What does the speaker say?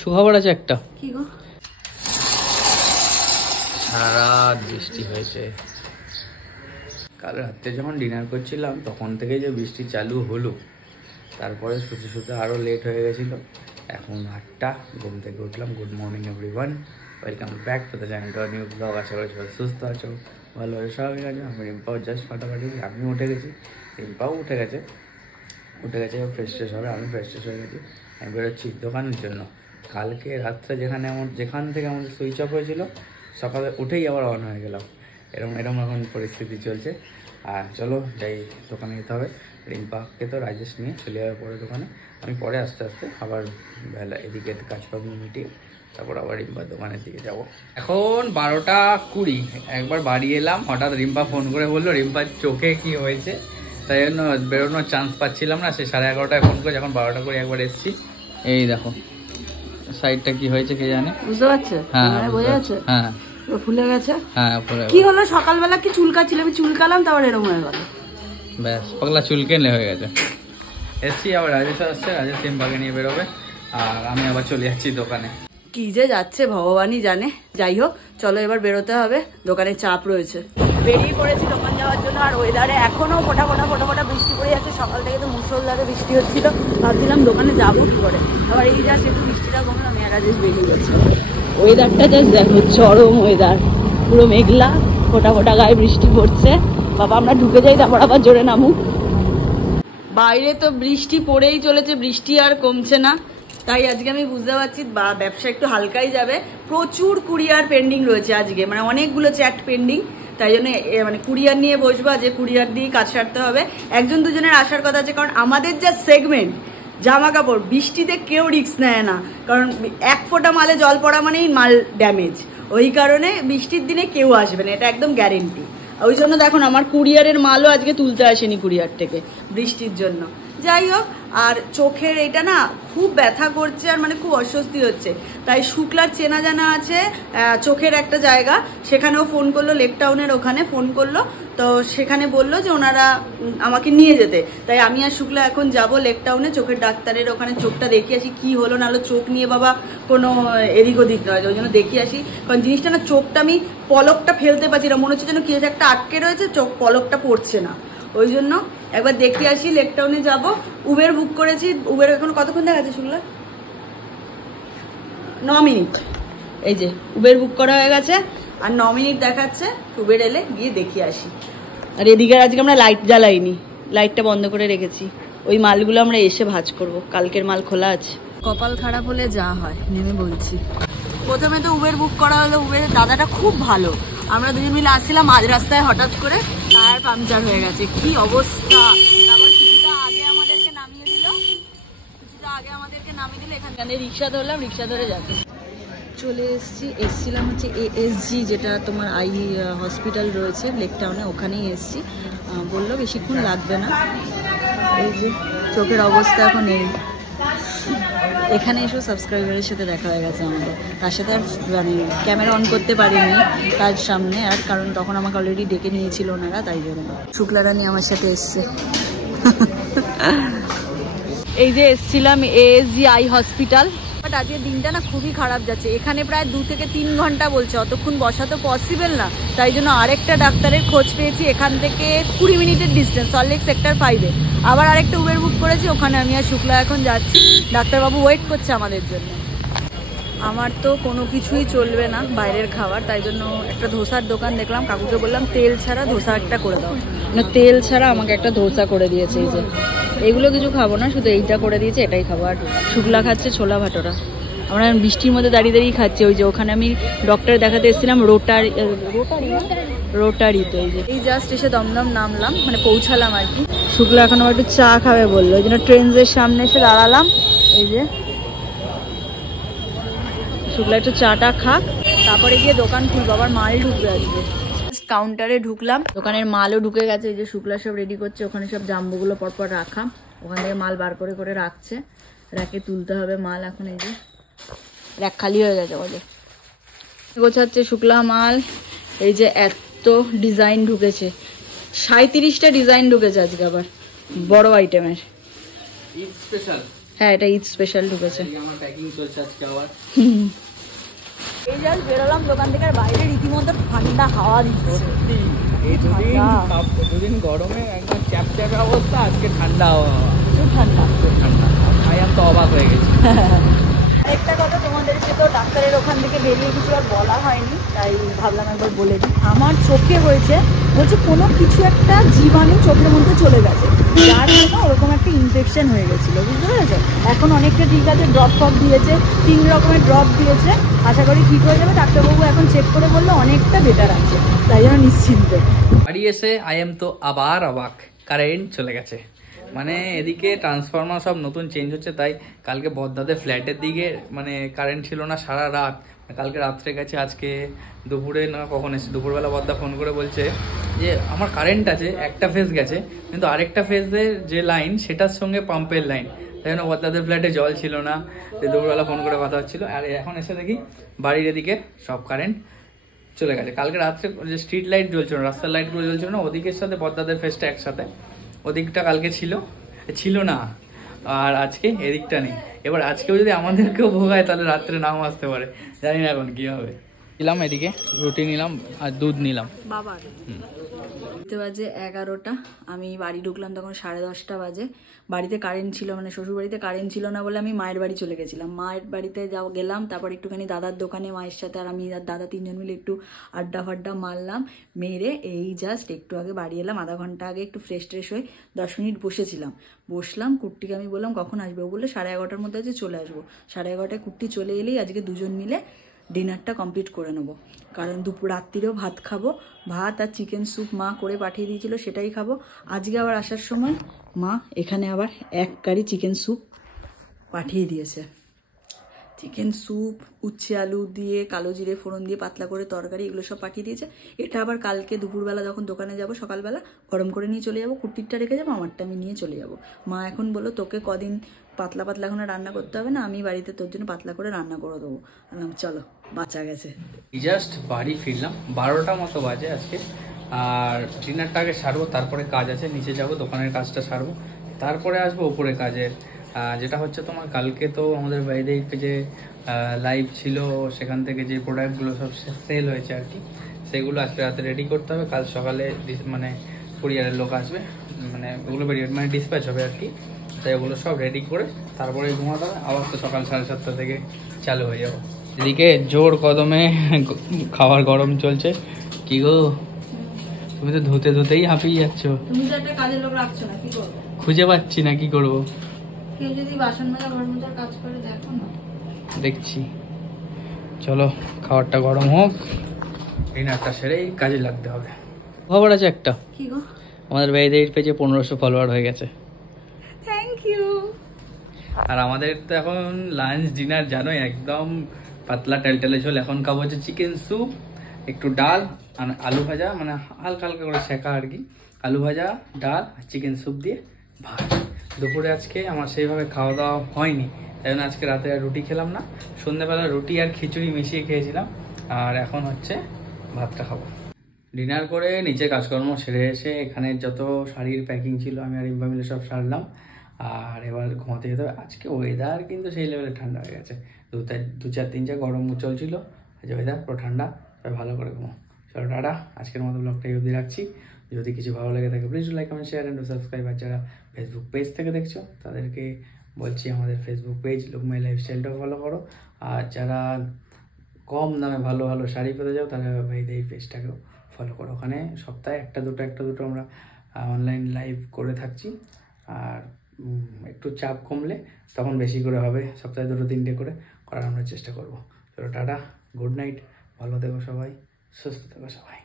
সুখবর আছে একটা। কি গো? সারা বৃষ্টি হয়েছে। কাল রাত্রে যখন ডিনার করছিলাম তখন থেকে যে বৃষ্টি চালু হলো, তারপরে শুতে শুতে আরও লেট হয়ে গেছিলো। এখন 8টা, ঘুম থেকে উঠলাম। Good morning everyone, welcome back to the channel, to new blog. আশা করি সবাই সুস্থ আছো, ভালো হয়ে সবাই আছে। আমি রিম্পাও জাস্ট ফাটাফাটি, আমিও উঠে গেছি, রিম্পাও উঠে গেছে ফ্রেশ ট্রেশ হবে। আমি ফ্রেশ ট্রেশ হয়ে গেছি, আমি বেরোচ্ছি দোকানের জন্য। কালকে রাত্রে যেখান থেকে আমাদের সুইচ অফ হয়েছিল, সকালে উঠেই আবার অন হয়ে গেলাম। এরকম এখন পরিস্থিতি চলছে। আর চলো যাই, দোকানে যেতে হবে। রিম্পাকে তো রাজেশ নিয়ে চলে যাবে পরে দোকানে। আমি পরে আস্তে আস্তে আবার বেলা এদিকে কাজকর্ম মিটিয়ে তারপর আবার রিম্পার দোকানের দিকে যাব। এখন 12টা 20, একবার বাড়ি এলাম, হঠাৎ রিম্পা ফোন করে বললো রিম্পার চোখে কি হয়েছে, তাই জন্য বেরোনোর চান্স পাচ্ছিলাম না। সে 11:30টায় ফোন করে, যখন 12টা 20 একবার এসেছি। এই দেখো সাইডটা কি হয়েছে কে জানে, বুঝতে পারছো? হ্যাঁ বোঝা যাচ্ছে। হ্যাঁ ফুলে গেছে। হ্যাঁ কি হলো? সকালবেলা কি চুলকাচ্ছিল, আমি চুলকালাম, তারপর এরকম হয়ে গেল। ব্যাস পাগলা চুলকেলে হয়ে গেছে। এসছি, আবার রাজেশ আসছে, রাজেশ রিম্পাকে নিয়ে বেরোবে, আর আমি আবার চলে যাচ্ছি দোকানে। কি যে যাচ্ছে ভগবানই জানে। যাই হোক, চলো এবার বেরোতে হবে, দোকানে চাপ রয়েছে। বেরিয়ে পড়েছি দোকান যাওয়ার জন্য। আর ওয়েদারে এখনো ফোটা ফোটা বৃষ্টি পড়ে যাচ্ছে। সকাল থেকে তো মুষলধারে বৃষ্টি হচ্ছিল, ভাবছিলাম দোকানে যাবো কি করে। আবার এই যাচ্ছে একটু বৃষ্টিটা কমে, আমি আর রাজেশ বেরিয়ে গেছি। ওয়েদারটা জাস্ট দেখো, চরম ওয়েদার, পুরো মেঘলা, ফোটা গায়ে বৃষ্টি পড়ছে। বাবা আমরা ঢুকে যাই, তারপর আবার জোরে নামুক। বাইরে তো বৃষ্টি পড়েই চলেছে, বৃষ্টি আর কমছে না। তাই আজকে আমি বুঝতে পারছি ব্যবসা একটু হালকাই যাবে। প্রচুর কুরিয়ার পেন্ডিং রয়েছে আজকে, মানে অনেকগুলো চ্যাট পেন্ডিং। তাই জন্য মানে কুরিয়ার নিয়ে বসবো, যে কুরিয়ার দিয়ে কাজ সারতে হবে। একজন দুজনের আসার কথা আছে, কারণ আমাদের যা সেগমেন্ট জামা কাপড়, বৃষ্টিতে কেউ রিস্ক নেয় না, কারণ 1 ফোঁটা মালে জল পড়া মানেই মাল ড্যামেজ। ওই কারণে বৃষ্টির দিনে কেউ আসবে না, এটা একদম গ্যারেন্টি। ওই জন্য দেখুন আমার কুরিয়ারের মালও আজকে তুলতে আসেনি কুরিয়ার থেকে, বৃষ্টির জন্য। যাই হোক, আর চোখের এটা না খুব ব্যথা করছে, আর মানে খুব অস্বস্তি হচ্ছে। তাই শুক্লার চেনা জানা আছে চোখের একটা জায়গা, সেখানেও ফোন করলো, লেক টাউনের ওখানে ফোন করলো। তো সেখানে বললো যে ওনারা আমাকে নিয়ে যেতে। তাই আমি আর শুক্লা এখন যাব লেক টাউনে, চোখের ডাক্তারের ওখানে চোখটা দেখিয়ে আসি কি হলো। নাহলে চোখ নিয়ে বাবা কোনো এদিক ওদিক নয়, ওই জন্য দেখিয়ে আসি। কারণ জিনিসটা না, চোখটা আমি পলকটা ফেলতে পারছি না, মনে হচ্ছে যেন কি একটা আটকে রয়েছে, চোখ পলকটা পড়ছে না। ওই জন্য একবার দেখে আসি, লেক টাউনে যাবো। উবের বুক করেছি। উবের এখন কতক্ষণ দেখাচ্ছে শুনলা? 9 মিনিট। এই যে উবের বুক করা হয়ে গেছে, আর 9 মিনিট দেখাচ্ছে। উবের এলে গিয়ে দেখিয়ে আসি। আর এদিকে আজকে আমরা লাইট জ্বালাইনি, লাইটটা বন্ধ করে রেখেছি। ওই মালগুলো আমরা এসে ভাঁজ করব, কালকের মাল খোলা আছে। কপাল খারাপ হলে যা হয়, নেমে বলছি। প্রথমে তো উবের বুক করা হলো, উবেরের দাদাটা খুব ভালো। আমরা দুজন মিলে আসছিলাম, মাঝ রাস্তায় হঠাৎ করে টায়ার পাংচার হয়ে গেছে, কি অবস্থা। তারপর কিছুটা আগে আমাদেরকে নামিয়ে দিল, এখানে রিক্সা ধরলাম, রিক্সা ধরে যাচ্ছে। চলে এসছিলাম হচ্ছে এএসজি, যেটা তোমার আই হসপিটাল রয়েছে লেক টাউনে, ওখানেই এসছি। বললো বেশিক্ষণ লাগবে না। এই যে চোখের অবস্থা এখন এই। এখানে এসেও সাবস্ক্রাইবারের সাথে দেখা হয়ে গেছে আমাদের। তার সাথে আর মানে ক্যামেরা অন করতে পারিনি তার সামনে, আর কারণ তখন আমাকে অলরেডি ডেকে নিয়েছিল ওনারা, তাই জন্য। শুক্লা রানী আমার সাথে এসছে। এই যে এসছিলাম এএসজি আই হসপিটাল। বাট আজকের দিনটা না খুবই খারাপ যাচ্ছে। এখানে প্রায় 2 থেকে 3 ঘন্টা বলছে, অতক্ষণ বসা তো পসিবল না। তাই জন্য আরেকটা ডাক্তারের খোঁজ পেয়েছি, এখান থেকে 20 মিনিটের ডিস্টেন্স, সল্টলেক সেক্টর 5-এ। আবার আরেকটা উবের বুক করেছি, ওখানে আমি আর শুক্লা এখন যাচ্ছি। ডাক্তারবাবু ওয়েট করছে আমাদের জন্য। আমার তো কোনো কিছুই চলবে না বাইরের খাবার, তাই জন্য একটা ধোসার দোকান দেখলাম। কাকুকে বললাম তেল ছাড়া ধোসা একটা করে দাও, না তেল ছাড়া আমাকে একটা ধোসা করে দিয়েছে। এই যে এগুলো কিছু খাবো না, শুধু এইটা করে দিয়েছে, এটাই খাবো। আর শুক্লা খাচ্ছে ছোলা ভাটোরা। আমরা বৃষ্টির মধ্যে দাঁড়িয়ে খাচ্ছি। ওই যে ওখানে আমি ডক্টর দেখাতে এসেছিলাম, রোটারি। তো এই জাস্ট এসে দমদম নামলাম, মানে পৌঁছালাম আর কি। শুক্লা এখন আমার একটু চা খাবে বললো, ওই জন্য ট্রেন্সের সামনে এসে দাঁড়ালাম। এই যে শুক্লা একটু চাটা খাক, তারপরে গিয়ে দোকান খুলবো, আবার মাল ঢুকবে আজকে। কাউন্টারে ঢুকলাম, দোকানের মালও ঢুকে গেছে। এই যে শুক্লা সব রেডি করছে, ওখানে সব জাম্বোগুলো পরপর রাখা, ওখান থেকে মাল বার করে করে রাখছে। র্যাকে তুলতে হবে মাল এখন। এই যে র্যাক খালি হয়ে গেছে, বলে গোছাচ্ছে শুক্লা মাল। এই যে এত ডিজাইন ঢুকেছে, 37টা ডিজাইন ঢুকেছে আজকে, আবার বড় আইটেমের। হ্যাঁ এটা ঈদ স্পেশাল ঢুকেছে। আমার প্যাকিং চলছে আজকে আবার। এই জাস্ট বেরোলাম দোকান থেকে, আর বাইরে রীতিমতো ঠান্ডা হাওয়া দিচ্ছে। দুদিন গরমে একদম চ্যাপচ্যাপে অবস্থা, আজকে ঠান্ডা হাওয়া, প্রচুর ঠান্ডা। ভাই আমি তো অবাক হয়ে গেছি। একটা কথা তোমাদেরকে তো ডাক্তারের ওখান থেকে বেরিয়ে কিছু আর বলা হয়নি, তাই ভাবলাম একবার বলে দিই। আমার চোখে হয়েছে, বলছে কোনো কিছু একটা জীবাণু চোখের মধ্যে চলে গেছে, যার জন্য ওরকম একটা ইনফেকশন হয়ে গেছিলো, বুঝতে পেরেছো? এখন অনেকটা ঠিক আছে, ড্রপ ফপ দিয়েছে, 3 রকমের ড্রপ দিয়েছে, আশা করি ঠিক হয়ে যাবে। ডাক্তারবাবু এখন চেক করে বললো অনেকটা বেটার আছে, তাই জন্য নিশ্চিন্ত। বাড়ি এসে আইএম তো আবার অবাক, কারেন্ট চলে গেছে। মানে এদিকে ট্রান্সফরমার সব নতুন চেঞ্জ হচ্ছে, তাই কালকে বদ্দাদের ফ্ল্যাটের দিকে মানে কারেন্ট ছিল না সারা রাত। কালকে রাত্রে গেছে, আজকে দুপুরে না কখন এসে দুপুরবেলা বদ্দা ফোন করে বলছে যে আমার কারেন্ট আছে, একটা ফেজ গেছে, কিন্তু আরেকটা ফেজের যে লাইন সেটার সঙ্গে পাম্পের লাইন, তাই জন্য বদ্দাদের ফ্ল্যাটে জল ছিল না। দুপুরবেলা ফোন করে কথা হচ্ছিল, আর এখন এসে দেখি বাড়ির এদিকে সব কারেন্ট চলে গেছে। কালকে রাত্রে যে স্ট্রিট লাইট জ্বলছিল, রাস্তার লাইটগুলো জ্বলছিল না, ওদিকের সাথে বদ্দাদের ফেজটা একসাথে, ওদিকটা কালকে ছিল না, আর আজকে এদিকটা নেই। এবার আজকেও যদি আমাদেরকেও ভোগায় তাহলে রাত্রে নাও আসতে পারে, জানি না এখন কি হবে। নিলাম এদিকে রুটি নিলাম আর দুধ নিলাম। বাবার বাজে 11টা, আমি বাড়ি ঢুকলাম তখন 10:30 বাজে। বাড়িতে কারেন্ট ছিল, মানে শ্বশুর বাড়িতে কারেন্ট ছিল না বলে আমি মায়ের বাড়ি চলে গেছিলাম। মায়ের বাড়িতে গেলাম, তারপর একটুখানি দাদার দোকানে মায়ের সাথে আর আমি আর দাদা 3 জন মিলে একটু আড্ডা ফাড্ডা মারলাম। মেরে এই জাস্ট একটু আগে বাড়ি এলাম, আধা ঘন্টা আগে একটু ফ্রেশ ট্রেশ হয়ে 10 মিনিট বসলাম। কুট্টিকে আমি বললাম কখন আসবে, ও বললো 11:30টার মধ্যে আজকে চলে আসবো। 11:30টায় কুট্টি চলে এলেই আজকে দুজন মিলে ডিনারটা কমপ্লিট করে নেবো, কারণ রাত্রিরেও ভাত খাবো। ভাত আর চিকেন স্যুপ মা করে পাঠিয়ে দিয়েছিল, সেটাই খাবো। আজকে আবার আসার সময় মা এখানে আবার 1 কারি চিকেন স্যুপ পাঠিয়ে দিয়েছে। চিকেন স্যুপ, উচ্ছে আলু দিয়ে কালো জিরে ফোড়ন দিয়ে পাতলা করে তরকারি, এগুলো সব পাঠিয়ে দিয়েছে। এটা আবার কালকে দুপুরবেলা যখন দোকানে যাব সকালবেলা গরম করে নিয়ে চলে যাবো। কুট্টিরটা রেখে যাবো, আমারটা আমি নিয়ে চলে যাব। মা এখন বললো তোকে কদিন পাতলা পাতলা এখন রান্না করতে হবে না, আমি বাড়িতে তোর জন্য পাতলা করে রান্না করে দেবো। আমি চলো, বাঁচা গেছে। জাস্ট বাড়ি ফিরলাম, 12টা মতো বাজে আজকে। আর ডিনারটা আগে সারবো, তারপরে কাজ আছে, নিচে যাব দোকানের কাজটা সারবো, তারপরে আসবো উপরে কাজের। যেটা হচ্ছে তোমার কালকে তো আমাদের বাইরে যে লাইভ ছিল, সেখান থেকে যে প্রোডাক্টগুলো সব সেল হয়েছে আর কি, সেগুলো আজকে রাতে রেডি করতে হবে। কাল সকালে মানে কুরিয়ারের লোক আসবে, মানে ওগুলো মানে ডিসপ্যাচ হবে আর কি, তাই ওগুলো সব রেডি করে তারপরে ঘুমাতে হবে। আবার তো সকাল 7:30 থেকে চালু হয়ে যাবো। এদিকে জোর কদমে খাবার গরম চলছে। কি গো, তুমি তো ধুতেই হাঁপিয়ে যাচ্ছ। তুমি তো একটা কাজের লোক রাখছো না, কি করবো? খুঁজে পাচ্ছি না, কি করবো? কেউ যদি বাসন মাজা ঘর মোছার কাজ করে দেখো না। দেখছি, চলো খাবারটা গরম হোক, ডিনারটা সেরেই কাজে লাগতে হবে। খবর আছে একটা, কি গো? আমাদের বাইরের পেজে 1500 ফলোয়ার হয়ে গেছে। Thank you. আর আমাদের তো এখন লাঞ্চ ডিনার জানোই একদম পাতলা টেলটেলে ঝোল। এখন খাবো হচ্ছে চিকেন স্যুপ, একটু ডাল আর আলু ভাজা, মানে হালকা হালকা করে শেখা আর কি। আলু ভাজা, ডাল, চিকেন স্যুপ দিয়ে ভাত। দুপুরে আজকে আমার সেইভাবে খাওয়া দাওয়া হয়নি, তাই জন্য আজকে রাতে আর রুটি খেলাম না। সন্ধ্যেবেলা রুটি আর খিচুড়ি মিশিয়ে খেয়েছিলাম, আর এখন হচ্ছে ভাতটা খাবো। ডিনার করে নিচে কাজকর্ম সেরে এসে এখানে যত শাড়ির প্যাকিং ছিল আমি আর ইম্পা মিলে সব সারলাম, আর এবার ঘুমাতে যেতে হবে। আজকে ওয়েদার কিন্তু সেই লেভেলে ঠান্ডা হয়ে গেছে। 2-4 গরম চলছিল, আজ ওয়েদার পুরো ঠান্ডা, তাই ভালো করে ঘুমো। চলো টাটা, আজকের মতো ব্লগটা এই অবধি রাখছি। যদি কিছু ভালো লেগে থাকে please like, comment, share and subscribe. আর যারা ফেসবুক পেজ থেকে দেখছো তাদেরকে বলছি আমাদের ফেসবুক পেজ লুকমাই লাইফস্টাইলটাও ফলো করো। আর যারা কম দামে ভালো ভালো শাড়ি পেতে যাও তারা এই পেজটাকেও ফলো করো। ওখানে সপ্তাহে একটা দুটো আমরা অনলাইন লাইভ করে থাকছি। আর একটু চাপ কমলে তখন বেশি করে হবে, সপ্তাহে 2-3টে করে করার আমরা চেষ্টা করব। চলো টাটা, গুড নাইট, ভালো থেকো সবাই, সুস্থ থেকো সবাই।